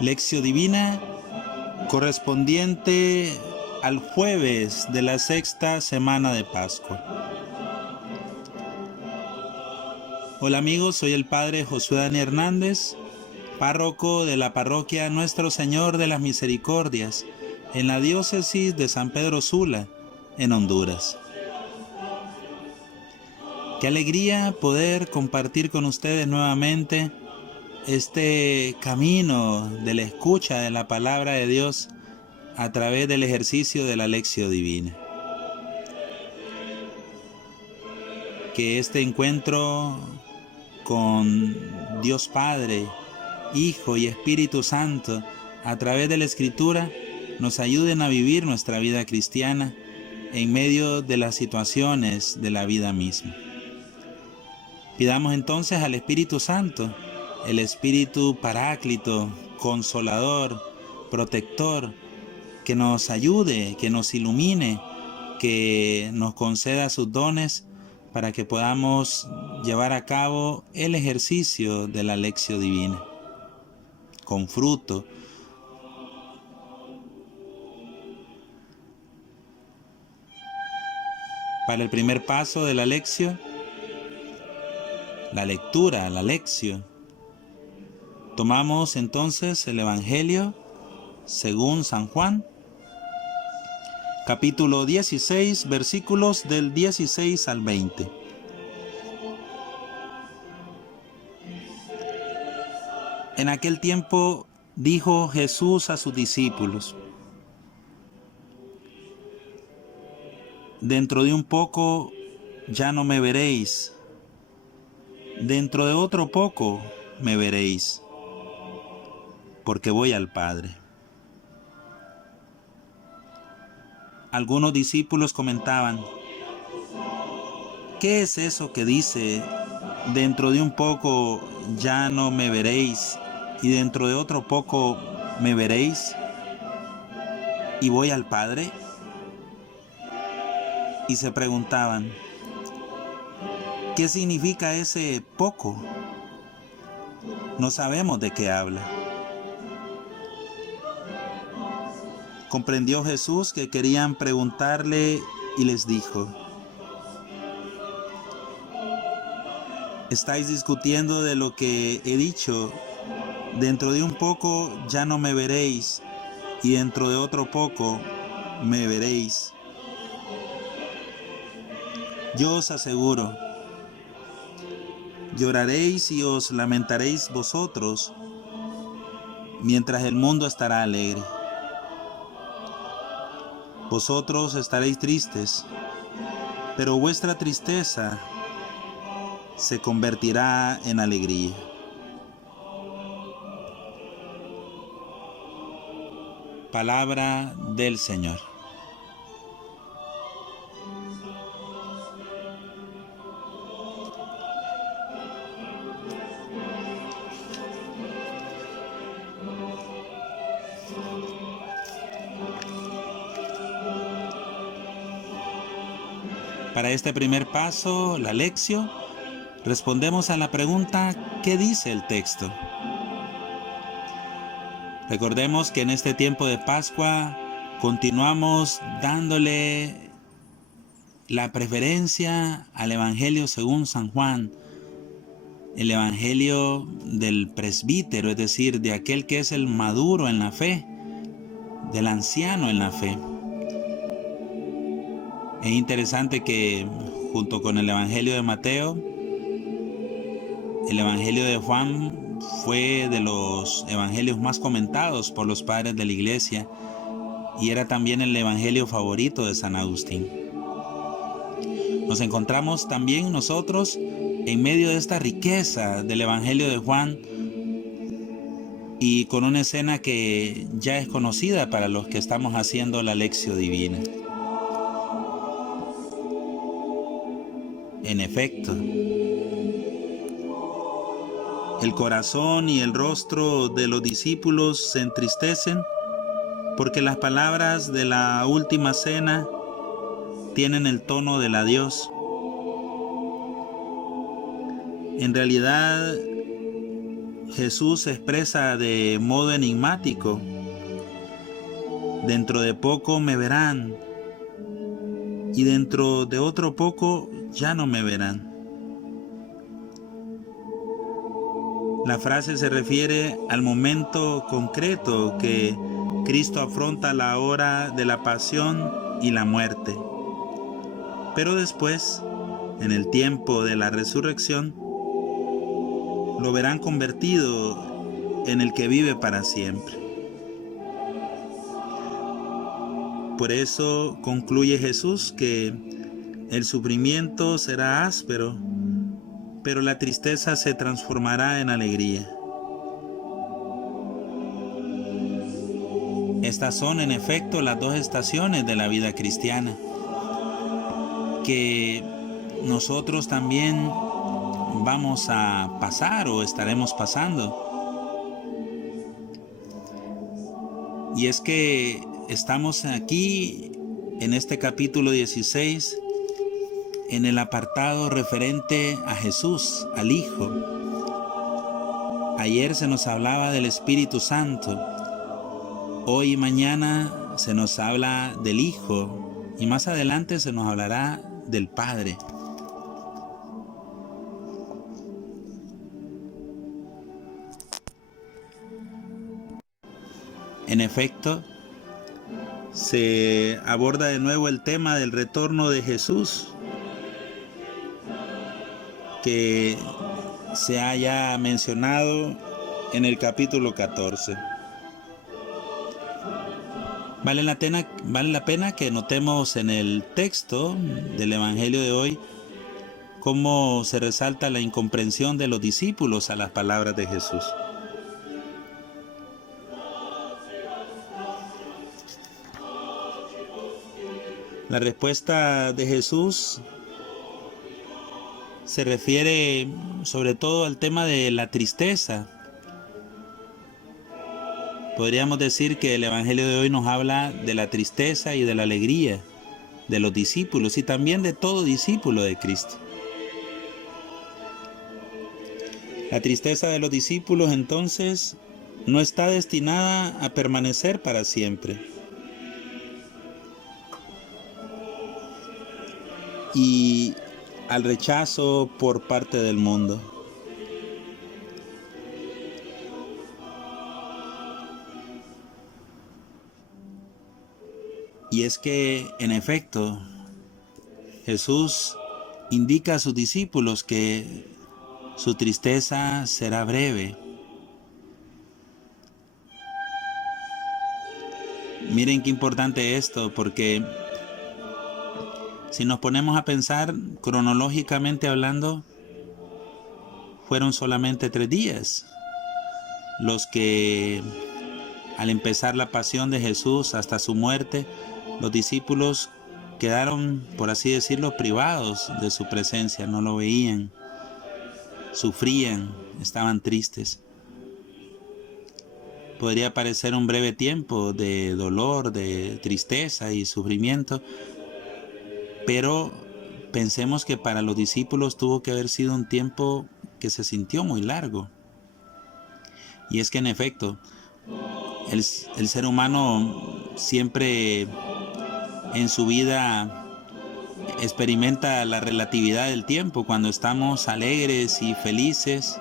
Lección Divina correspondiente al jueves de la sexta semana de Pascua. Hola amigos, soy el Padre Josué Dani Hernández, párroco de la parroquia Nuestro Señor de las Misericordias, en la diócesis de San Pedro Sula, en Honduras. Qué alegría poder compartir con ustedes nuevamente este camino de la escucha de la palabra de Dios a través del ejercicio de la Lección Divina. Que este encuentro con Dios Padre, Hijo y Espíritu Santo a través de la Escritura nos ayuden a vivir nuestra vida cristiana en medio de las situaciones de la vida misma. Pidamos entonces al Espíritu Santo, el Espíritu Paráclito, Consolador, Protector, que nos ayude, que nos ilumine, que nos conceda sus dones para que podamos llevar a cabo el ejercicio de la Lección Divina con fruto. Para el primer paso de la Lección, la lectura, la Lección, tomamos entonces el Evangelio según San Juan, capítulo 16, versículos del 16 al 20. En aquel tiempo dijo Jesús a sus discípulos: dentro de un poco ya no me veréis, dentro de otro poco me veréis, porque voy al Padre. Algunos discípulos comentaban: ¿qué es eso que dice, dentro de un poco ya no me veréis, y dentro de otro poco me veréis, y voy al Padre? Y se preguntaban: ¿qué significa ese poco? No sabemos de qué habla. Comprendió Jesús que querían preguntarle y les dijo: ¿estáis discutiendo de lo que he dicho? Dentro de un poco ya no me veréis, y dentro de otro poco me veréis. Yo os aseguro, lloraréis y os lamentaréis vosotros, mientras el mundo estará alegre. Vosotros estaréis tristes, pero vuestra tristeza se convertirá en alegría. Palabra del Señor. Para este primer paso, la lección, respondemos a la pregunta: ¿qué dice el texto? Recordemos que en este tiempo de Pascua continuamos dándole la preferencia al Evangelio según San Juan, el Evangelio del presbítero, es decir, de aquel que es el maduro en la fe, del anciano en la fe. Es interesante que junto con el Evangelio de Mateo, el Evangelio de Juan fue de los evangelios más comentados por los padres de la Iglesia y era también el evangelio favorito de San Agustín. Nos encontramos también nosotros en medio de esta riqueza del Evangelio de Juan y con una escena que ya es conocida para los que estamos haciendo la Lección Divina. En efecto, el corazón y el rostro de los discípulos se entristecen porque las palabras de la última cena tienen el tono del adiós. En realidad, Jesús expresa de modo enigmático: dentro de poco me verán y dentro de otro poco ya no me verán. La frase se refiere al momento concreto que Cristo afronta a la hora de la pasión y la muerte. Pero después, en el tiempo de la resurrección, lo verán convertido en el que vive para siempre. Por eso concluye Jesús que el sufrimiento será áspero, pero la tristeza se transformará en alegría. Estas son, en efecto, las dos estaciones de la vida cristiana, que nosotros también vamos a pasar o estaremos pasando. Y es que estamos aquí en este capítulo 16 en el apartado referente a Jesús, al Hijo. Ayer se nos hablaba del Espíritu Santo. Hoy y mañana se nos habla del Hijo. Y más adelante se nos hablará del Padre. En efecto, se aborda de nuevo el tema del retorno de Jesús, que se haya mencionado en el capítulo 14. Vale la pena que notemos en el texto del Evangelio de hoy cómo se resalta la incomprensión de los discípulos a las palabras de Jesús. La respuesta de Jesús se refiere sobre todo al tema de la tristeza. Podríamos decir que el Evangelio de hoy nos habla de la tristeza y de la alegría de los discípulos y también de todo discípulo de Cristo. La tristeza de los discípulos entonces no está destinada a permanecer para siempre. Y al rechazo por parte del mundo. Y es que, en efecto, Jesús indica a sus discípulos que su tristeza será breve. Miren qué importante esto, porque si nos ponemos a pensar cronológicamente hablando, fueron solamente 3 días los que, al empezar la pasión de Jesús hasta su muerte, los discípulos quedaron, por así decirlo, privados de su presencia, no lo veían, sufrían, estaban tristes. Podría parecer un breve tiempo de dolor, de tristeza y sufrimiento, pero pensemos que para los discípulos tuvo que haber sido un tiempo que se sintió muy largo. Y es que en efecto, el ser humano siempre en su vida experimenta la relatividad del tiempo. Cuando estamos alegres y felices,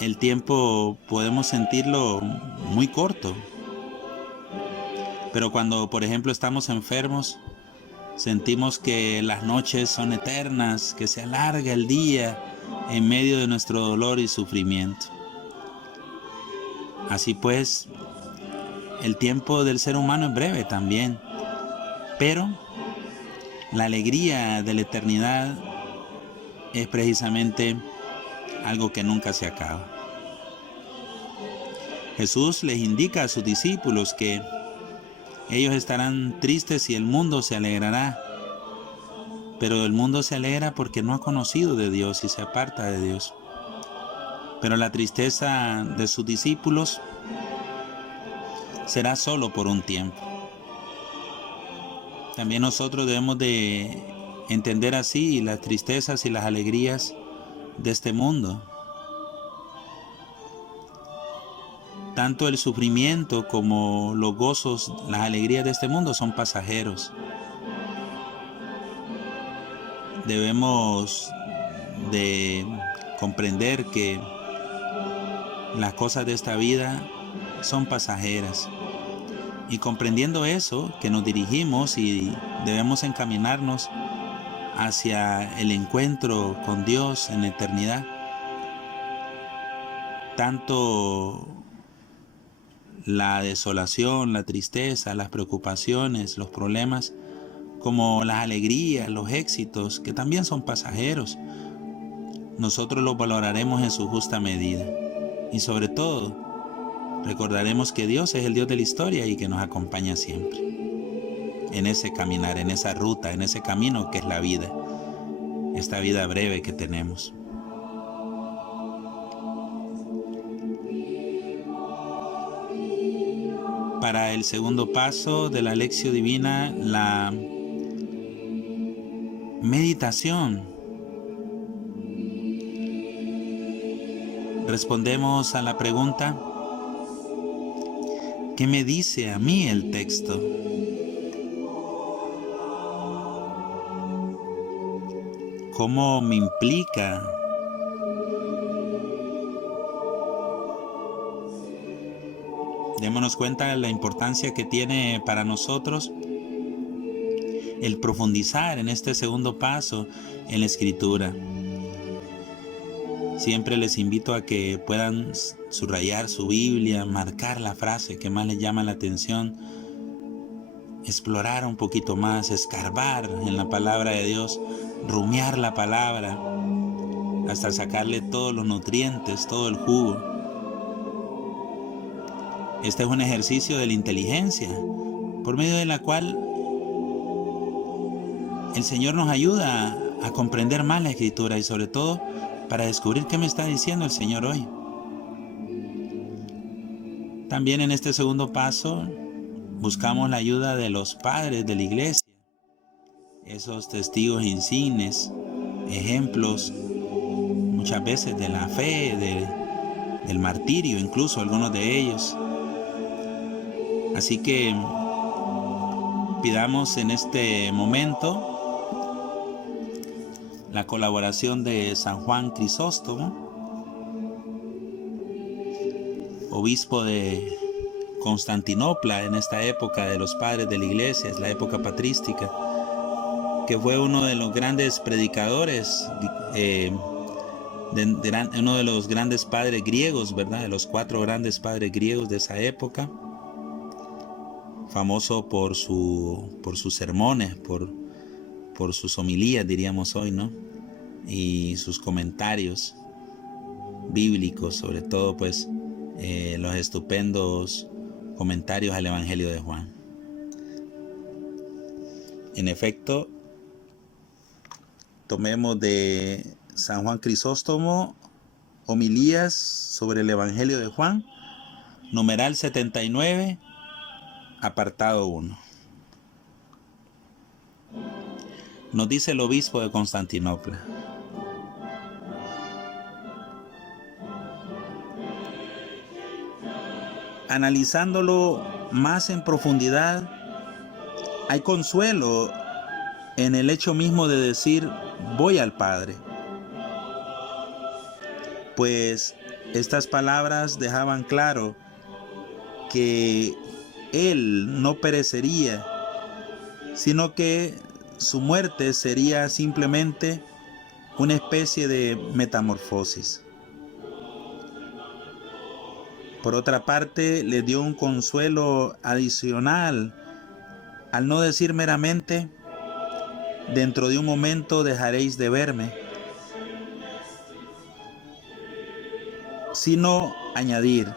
el tiempo podemos sentirlo muy corto. Pero cuando, por ejemplo, estamos enfermos, sentimos que las noches son eternas, que se alarga el día en medio de nuestro dolor y sufrimiento. Así pues, el tiempo del ser humano es breve también, pero la alegría de la eternidad es precisamente algo que nunca se acaba. Jesús les indica a sus discípulos que ellos estarán tristes y el mundo se alegrará, pero el mundo se alegra porque no ha conocido de Dios y se aparta de Dios. Pero la tristeza de sus discípulos será solo por un tiempo. También nosotros debemos de entender así las tristezas y las alegrías de este mundo. tanto el sufrimiento como los gozos, las alegrías de este mundo son pasajeros. Debemos de comprender que las cosas de esta vida son pasajeras. Y comprendiendo eso, que nos dirigimos y debemos encaminarnos hacia el encuentro con Dios en la eternidad, tanto la desolación, la tristeza, las preocupaciones, los problemas, como las alegrías, los éxitos, que también son pasajeros, nosotros los valoraremos en su justa medida. Y sobre todo, recordaremos que Dios es el Dios de la historia y que nos acompaña siempre en ese caminar, en esa ruta, en ese camino que es la vida, esta vida breve que tenemos. Para el segundo paso de la Lectio Divina, la meditación. Respondemos a la pregunta: ¿qué me dice a mí el texto? ¿Cómo me implica? Démonos cuenta de la importancia que tiene para nosotros el profundizar en este segundo paso en la Escritura. Siempre les invito a que puedan subrayar su Biblia, marcar la frase que más les llama la atención, explorar un poquito más, escarbar en la palabra de Dios, rumiar la palabra hasta sacarle todos los nutrientes, todo el jugo. Este es un ejercicio de la inteligencia, por medio de la cual el Señor nos ayuda a comprender más la Escritura y sobre todo para descubrir qué me está diciendo el Señor hoy. También en este segundo paso buscamos la ayuda de los padres de la iglesia, esos testigos insignes, ejemplos muchas veces de la fe, del martirio, incluso algunos de ellos. Así que pidamos en este momento la colaboración de San Juan Crisóstomo, obispo de Constantinopla en esta época de los padres de la iglesia, es la época patrística, que fue uno de los grandes predicadores, uno de los grandes padres griegos, ¿verdad? De los 4 grandes padres griegos de esa época, famoso por sus sermones, por sus homilías, diríamos hoy, ¿no? Y sus comentarios bíblicos, sobre todo pues los estupendos comentarios al Evangelio de Juan. En efecto, tomemos de San Juan Crisóstomo homilías sobre el Evangelio de Juan, numeral 79, apartado 1. Nos dice el obispo de Constantinopla: analizándolo más en profundidad, hay consuelo en el hecho mismo de decir voy al Padre, pues estas palabras dejaban claro que Él no perecería, sino que su muerte sería simplemente una especie de metamorfosis. Por otra parte, le dio un consuelo adicional al no decir meramente dentro de un momento dejaréis de verme, sino añadir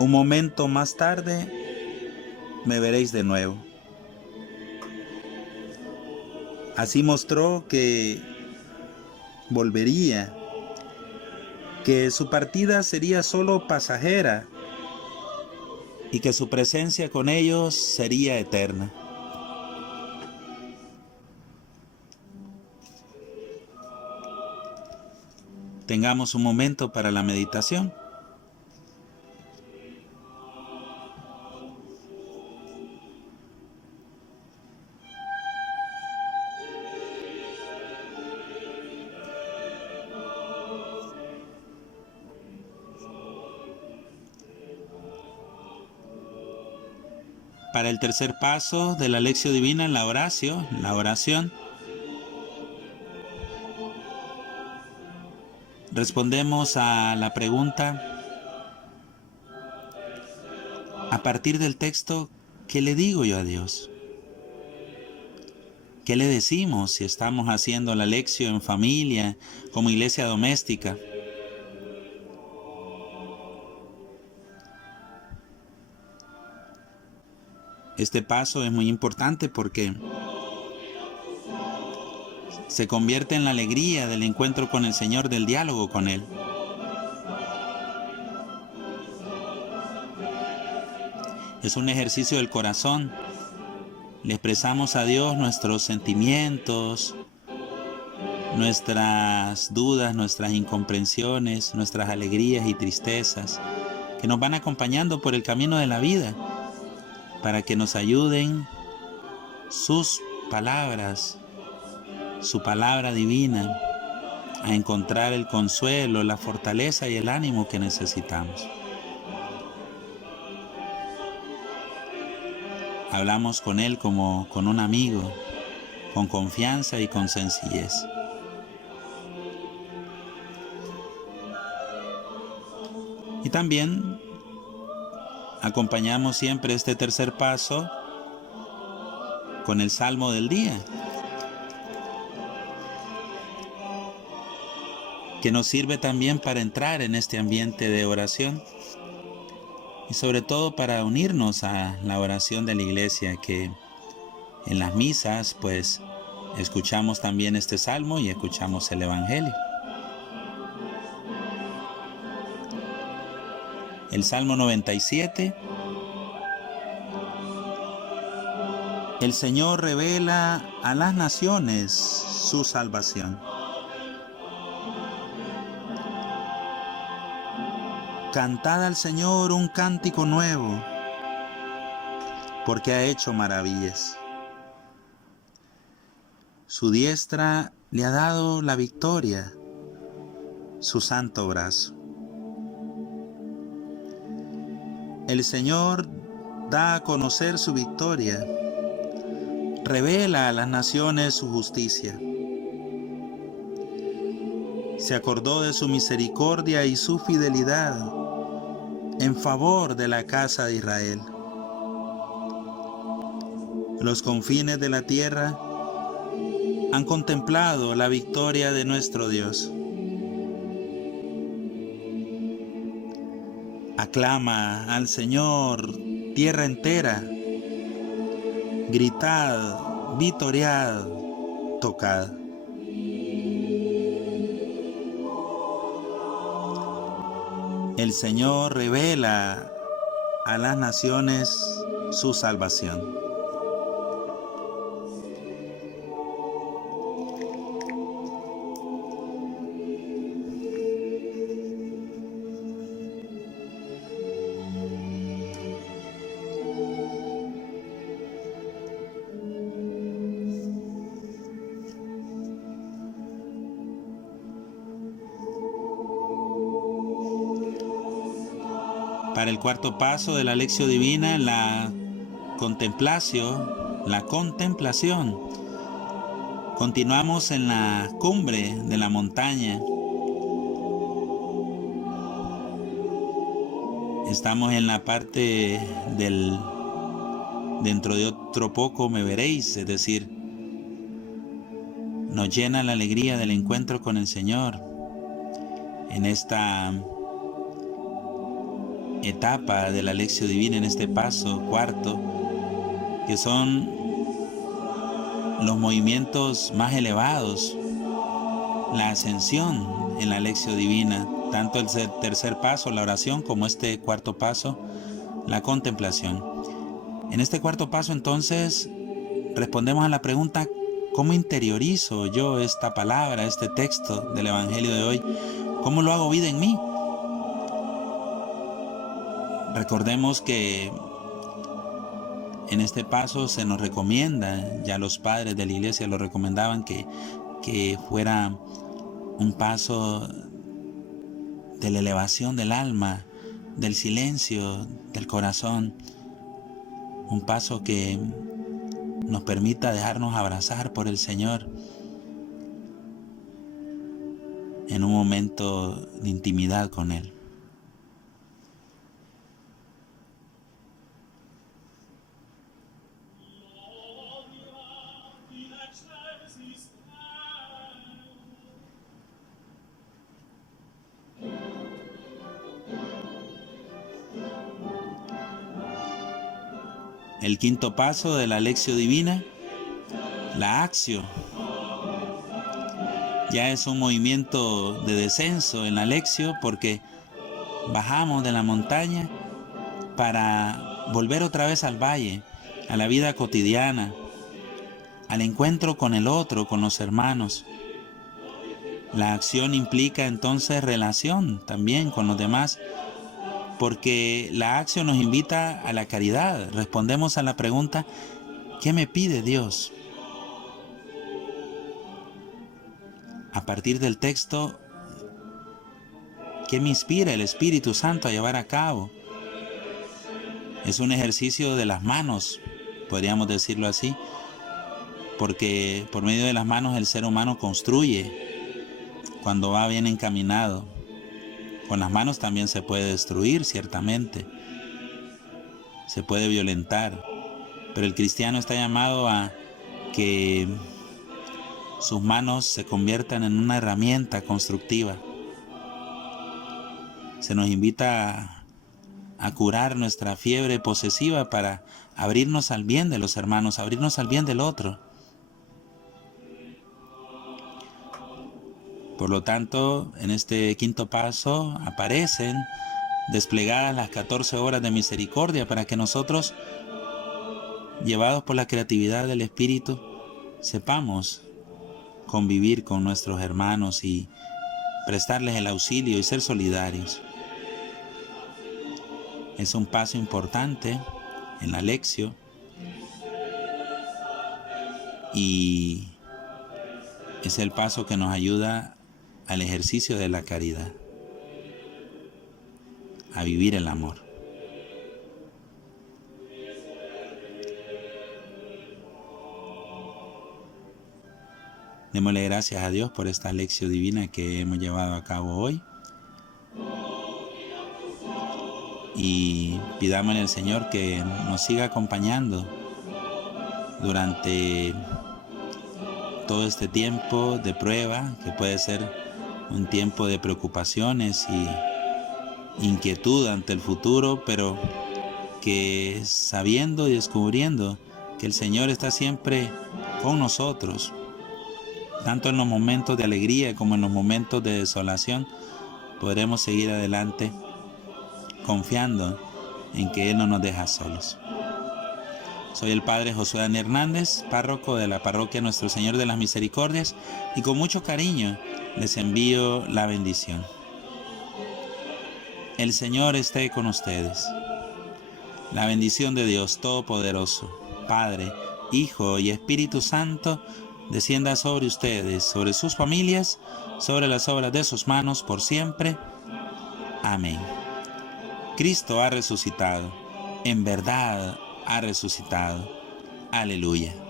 un momento más tarde me veréis de nuevo. Así mostró que volvería, que su partida sería solo pasajera y que su presencia con ellos sería eterna. Tengamos un momento para la meditación. Para el tercer paso de la Lección Divina, la oración, respondemos a la pregunta, a partir del texto, ¿qué le digo yo a Dios? ¿Qué le decimos si estamos haciendo la lección en familia, como iglesia doméstica? Este paso es muy importante porque se convierte en la alegría del encuentro con el Señor, del diálogo con Él. Es un ejercicio del corazón. Le expresamos a Dios nuestros sentimientos, nuestras dudas, nuestras incomprensiones, nuestras alegrías y tristezas, que nos van acompañando por el camino de la vida, para que nos ayuden sus palabras, su palabra divina, a encontrar el consuelo, la fortaleza y el ánimo que necesitamos. Hablamos con Él como con un amigo, con confianza y con sencillez. Y también acompañamos siempre este tercer paso con el Salmo del día, que nos sirve también para entrar en este ambiente de oración y sobre todo para unirnos a la oración de la iglesia, que en las misas pues escuchamos también este salmo y escuchamos el Evangelio. El Salmo 97. El Señor revela a las naciones su salvación. Cantad al Señor un cántico nuevo, porque ha hecho maravillas. Su diestra le ha dado la victoria, su santo brazo. El Señor da a conocer su victoria, revela a las naciones su justicia. Se acordó de su misericordia y su fidelidad en favor de la casa de Israel. Los confines de la tierra han contemplado la victoria de nuestro Dios. Aclama al Señor, tierra entera. Gritad, vitoread, tocad. El Señor revela a las naciones su salvación. Para el cuarto paso de la Lección Divina, la contemplación. Continuamos en la cumbre de la montaña. Estamos en la parte del dentro de otro poco me veréis, es decir, nos llena la alegría del encuentro con el Señor en esta etapa de la Lección Divina, en este paso cuarto, que son los movimientos más elevados, la ascensión en la Lección Divina, tanto el tercer paso, la oración, como este cuarto paso, la contemplación. En este cuarto paso, entonces, respondemos a la pregunta: ¿cómo interiorizo yo esta palabra, este texto del Evangelio de hoy? ¿Cómo lo hago vida en mí? Recordemos que en este paso se nos recomienda, ya los padres de la iglesia lo recomendaban, que fuera un paso de la elevación del alma, del silencio del corazón, Un paso que nos permita dejarnos abrazar por el Señor en un momento de intimidad con Él. El quinto paso de la Lectio Divina, la Actio. Ya es un movimiento de descenso en la Lectio porque bajamos de la montaña para volver otra vez al valle, a la vida cotidiana, al encuentro con el otro, con los hermanos. La acción implica entonces relación también con los demás, porque la acción nos invita a la caridad. Respondemos a la pregunta, ¿qué me pide Dios? A partir del texto, ¿qué me inspira el Espíritu Santo a llevar a cabo? Es un ejercicio de las manos, podríamos decirlo así, porque por medio de las manos el ser humano construye cuando va bien encaminado. Con las manos también se puede destruir, ciertamente. Se puede violentar. Pero el cristiano está llamado a que sus manos se conviertan en una herramienta constructiva. Se nos invita a curar nuestra fiebre posesiva para abrirnos al bien de los hermanos, abrirnos al bien del otro. Por lo tanto, en este quinto paso aparecen desplegadas las 14 obras de misericordia para que nosotros, llevados por la creatividad del Espíritu, sepamos convivir con nuestros hermanos y prestarles el auxilio y ser solidarios. Es un paso importante en la Lectio y es el paso que nos ayuda al ejercicio de la caridad, a vivir el amor. Démosle gracias a Dios por esta lección divina que hemos llevado a cabo hoy. Y pidámosle al Señor que nos siga acompañando durante todo este tiempo de prueba, que puede ser un tiempo de preocupaciones y inquietud ante el futuro, pero que sabiendo y descubriendo que el Señor está siempre con nosotros, tanto en los momentos de alegría como en los momentos de desolación, podremos seguir adelante confiando en que Él no nos deja solos. Soy el Padre Josué Daniel Hernández, párroco de la parroquia Nuestro Señor de las Misericordias, y con mucho cariño les envío la bendición. El Señor esté con ustedes. La bendición de Dios Todopoderoso, Padre, Hijo y Espíritu Santo, descienda sobre ustedes, sobre sus familias, sobre las obras de sus manos, por siempre. Amén. Cristo ha resucitado. En verdad ha resucitado. Aleluya.